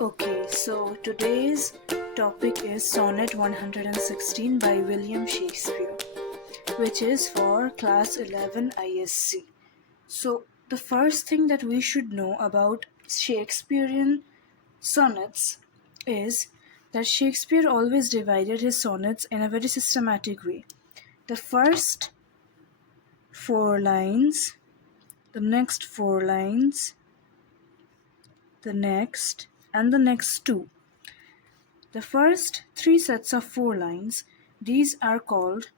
Okay, so today's topic is Sonnet 116 by William Shakespeare, which is for class 11 ISC. So, the first thing that we should know about Shakespearean sonnets is that Shakespeare always divided his sonnets in a very systematic way. The first four lines, the next four lines, the next, and the next two. The first three sets of four lines, these are called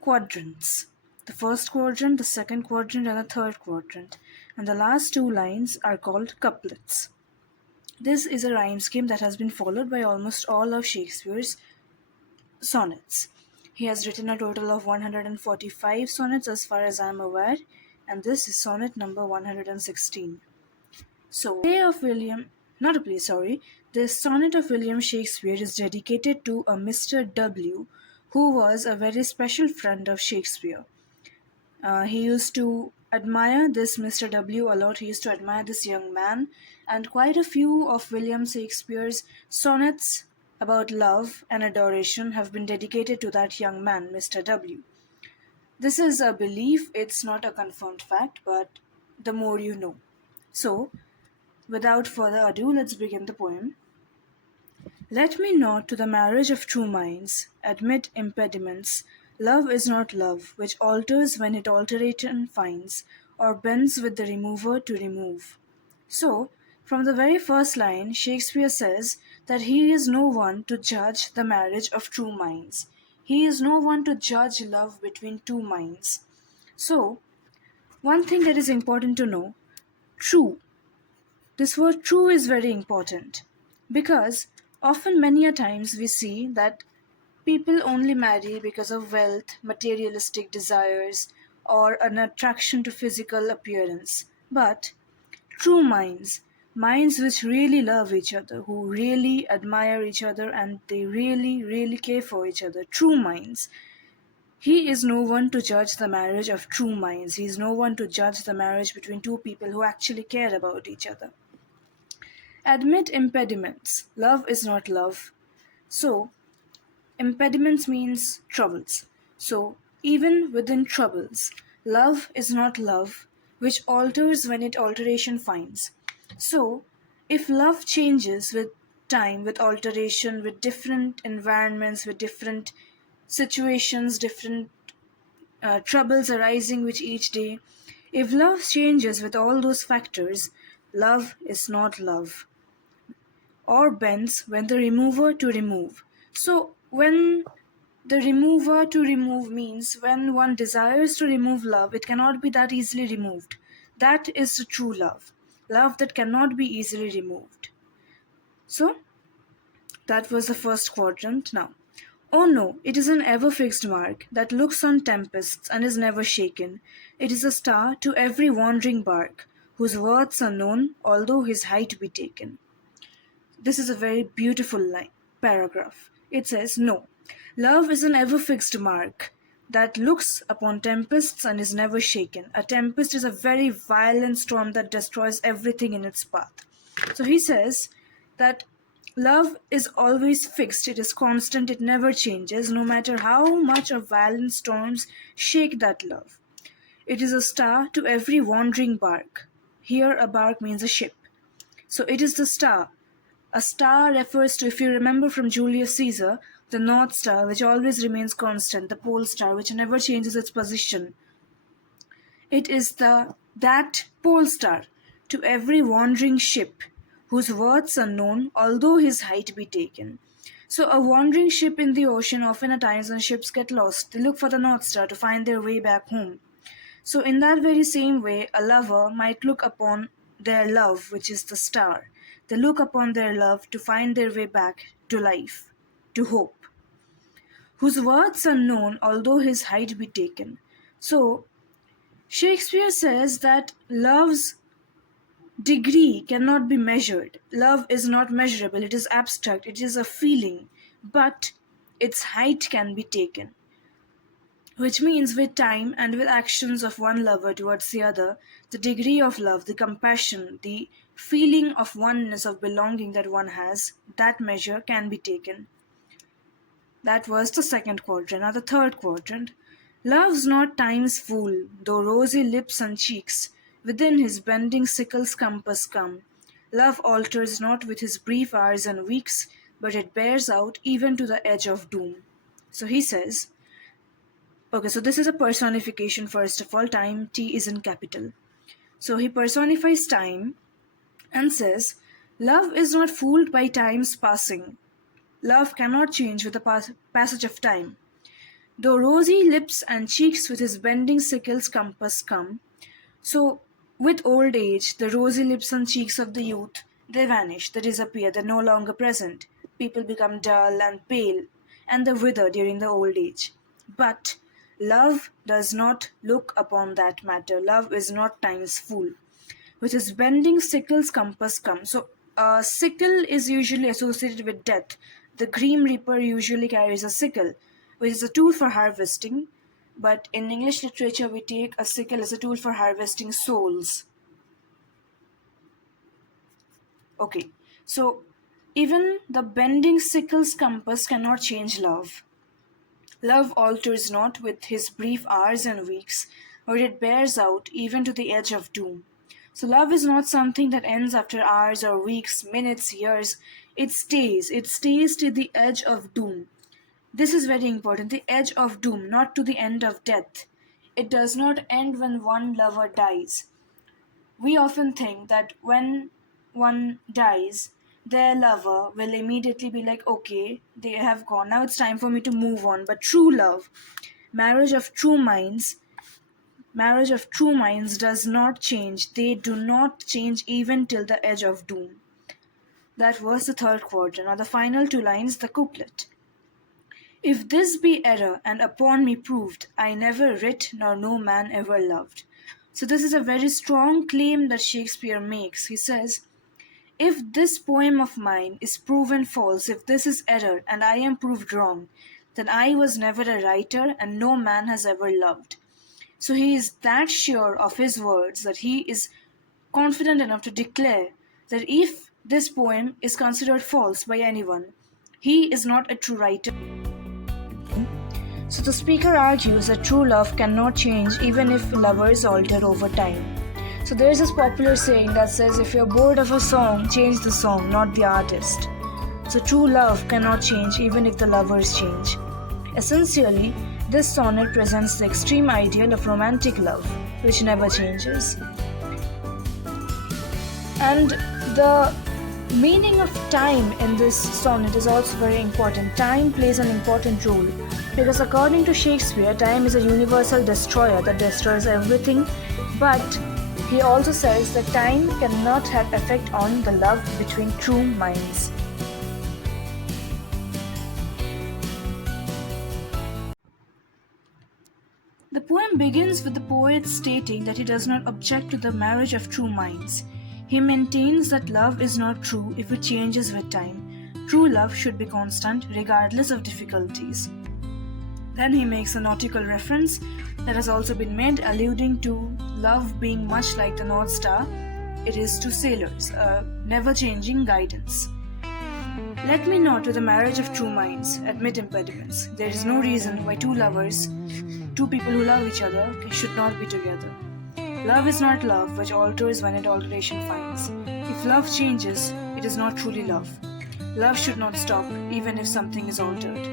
quadrants. The first quadrant, the second quadrant, and the third quadrant. And the last two lines are called couplets. This is a rhyme scheme that has been followed by almost all of Shakespeare's sonnets. He has written a total of 145 sonnets as far as I am aware, and this is sonnet number 116. So, the sonnet of William Shakespeare is dedicated to a Mr. W, who was a very special friend of Shakespeare. He used to admire this Mr. W a lot. He used to admire this young man, and quite a few of William Shakespeare's sonnets about love and adoration have been dedicated to that young man, Mr. W. This is a belief, it's not a confirmed fact, but the more you know. So, without further ado, let's begin the poem. Let me not to the marriage of true minds admit impediments. Love is not love, which alters when it alteration finds, or bends with the remover to remove. So, from the very first line, Shakespeare says that he is no one to judge the marriage of true minds. He is no one to judge love between two minds. So, one thing that is important to know, true. This word true is very important because often many a times we see that people only marry because of wealth, materialistic desires, or an attraction to physical appearance. But true minds, minds which really love each other, who really admire each other and they really, really care for each other, true minds. He is no one to judge the marriage of true minds. He is no one to judge the marriage between two people who actually care about each other. Admit impediments. Love is not love. So, impediments means troubles. So, even within troubles, love is not love, which alters when it alteration finds. So, if love changes with time, with alteration, with different environments, with different situations, different troubles arising with each day, if love changes with all those factors, love is not love or bends when the remover to remove. So, when the remover to remove means when one desires to remove love, it cannot be that easily removed. That is the true love. Love that cannot be easily removed. So, that was the first quadrant. Now, oh no, it is an ever fixed mark that looks on tempests and is never shaken. It is a star to every wandering bark, whose worths are known, although his height be taken. This is a very beautiful paragraph. It says, no, love is an ever fixed mark that looks upon tempests and is never shaken. A tempest is a very violent storm that destroys everything in its path. So he says that love is always fixed, it is constant, it never changes, no matter how much of violent storms shake that love. It is a star to every wandering bark. Here, a bark means a ship. So it is the star. A star refers to, if you remember from Julius Caesar, the North Star, which always remains constant, the pole star, which never changes its position. It is that pole star to every wandering ship, whose worths are known, although his height be taken. So a wandering ship in the ocean, often at times when ships get lost, they look for the North Star to find their way back home. So in that very same way, a lover might look upon their love, which is the star. They look upon their love to find their way back to life, to hope. Whose worths are known, although his height be taken. So, Shakespeare says that love's degree cannot be measured. Love is not measurable, it is abstract, it is a feeling, but its height can be taken. Which means with time and with actions of one lover towards the other, the degree of love, the compassion, the feeling of oneness, of belonging that one has, that measure can be taken. That was the second quadrant. Now the third quadrant. Love's not time's fool, though rosy lips and cheeks within his bending sickle's compass come. Love alters not with his brief hours and weeks, but it bears out even to the edge of doom. So he says, okay, so this is a personification first of all. Time, T is in capital. So he personifies time and says, love is not fooled by time's passing. Love cannot change with the passage of time. Though rosy lips and cheeks with his bending sickle's compass come. So, with old age, the rosy lips and cheeks of the youth, they vanish, they disappear, they're no longer present. People become dull and pale, and they wither during the old age. But love does not look upon that matter. Love is not time's fool. With his bending sickle's compass come. So, a sickle is usually associated with death. The Grim Reaper usually carries a sickle, which is a tool for harvesting, but in English literature we take a sickle as a tool for harvesting souls. Okay, so even the bending sickle's compass cannot change love. Love alters not with his brief hours and weeks, or it bears out even to the edge of doom. So love is not something that ends after hours or weeks, minutes, years. It stays to the edge of doom. This is very important, the edge of doom, not to the end of death. It does not end when one lover dies. We often think that when one dies, their lover will immediately be like, okay, they have gone, now it's time for me to move on. But true love, marriage of true minds does not change. They do not change even till the edge of doom. That was the third quadrant. Now the final two lines, the couplet. If this be error, and upon me proved, I never writ, nor no man ever loved. So this is a very strong claim that Shakespeare makes. He says, if this poem of mine is proven false, if this is error, and I am proved wrong, then I was never a writer, and no man has ever loved. So he is that sure of his words that he is confident enough to declare that if this poem is considered false by anyone, he is not a true writer. So the speaker argues that true love cannot change even if lovers alter over time. So there is this popular saying that says, if you're bored of a song, change the song, not the artist. So true love cannot change even if the lovers change. Essentially, this sonnet presents the extreme ideal of romantic love, which never changes. And the meaning of time in this sonnet is also very important. Time plays an important role because according to Shakespeare, time is a universal destroyer that destroys everything, but he also says that time cannot have effect on the love between true minds. The poem begins with the poet stating that he does not object to the marriage of true minds. He maintains that love is not true if it changes with time. True love should be constant regardless of difficulties. Then he makes a nautical reference that has also been made, alluding to love being much like the North Star. It is to sailors, a never-changing guidance. Let me not, to the marriage of true minds, admit impediments. There is no reason why two people who love each other, should not be together. Love is not love, which alters when it alteration finds. If love changes, it is not truly love. Love should not stop, even if something is altered.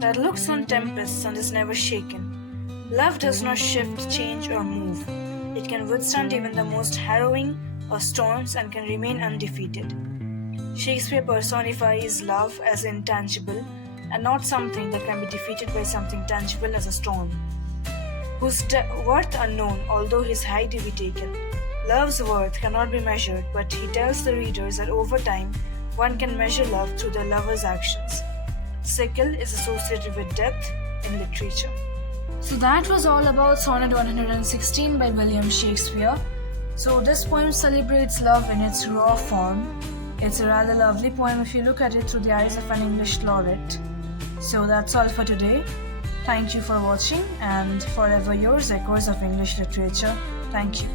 That looks on tempests and is never shaken. Love does not shift, change, or move. It can withstand even the most harrowing of storms and can remain undefeated. Shakespeare personifies love as intangible and not something that can be defeated by something tangible as a storm. Whose worth unknown, although his height be taken. Love's worth cannot be measured, but he tells the readers that over time, one can measure love through the lover's actions. Sickle is associated with death in literature. So that was all about Sonnet 116 by William Shakespeare. So this poem celebrates love in its raw form. It's a rather lovely poem if you look at it through the eyes of an English laureate. So that's all for today. Thank you for watching, and forever yours, Echoes of English Literature. Thank you.